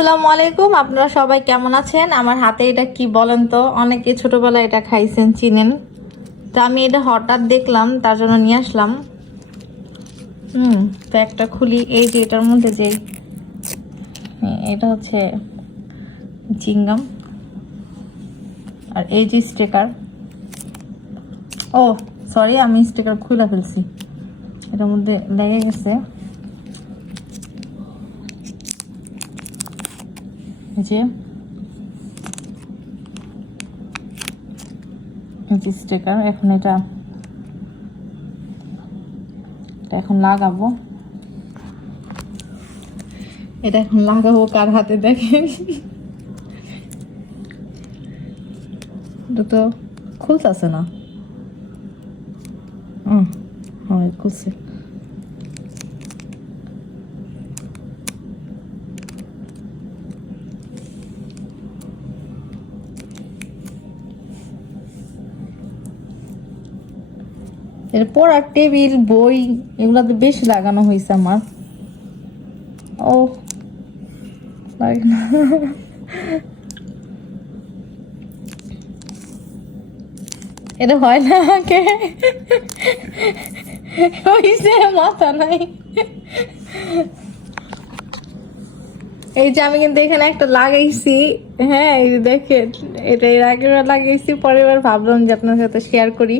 আসসালামু আলাইকুম, আপনারা সবাই কেমন আছেন? আমার হাতে এটা কি বলেন তো? অনেকে ছোটবেলায় এটা খাইছেন, চিনেন। তো আমি এটা হঠাৎ দেখলাম, তার জন্য নিয়ে আসলাম। তো একটা খুলি। এই যে এটার মধ্যে যে এটা হচ্ছে চিংগাম, আর এই যে স্টিকার। ও সরি, আমি স্টিকার খুলে ফেলছি, এটার মধ্যে লেগে গেছে। যে স্টিকার, এখন এটা এখন লাগাবো। এটা এখন লাগাবো কার হাতে দেখেন। এটা তো খুলতেছে না। হ্যাঁ, খুলছে। এরপর আর টেবিল, বই এগুলাতে বেশি লাগানো হয়েছে আমার। ও লাগে না। এটা হয় না কে হইছে, মাথা নাই। এই যে আমি কিন্তু এখানে একটা লাগাইছি। হ্যাঁ, এই যে দেখেন, এটা এর আগের বার লাগাইছি, পরের বার ভাবলাম যে আপনার সাথে শেয়ার করি।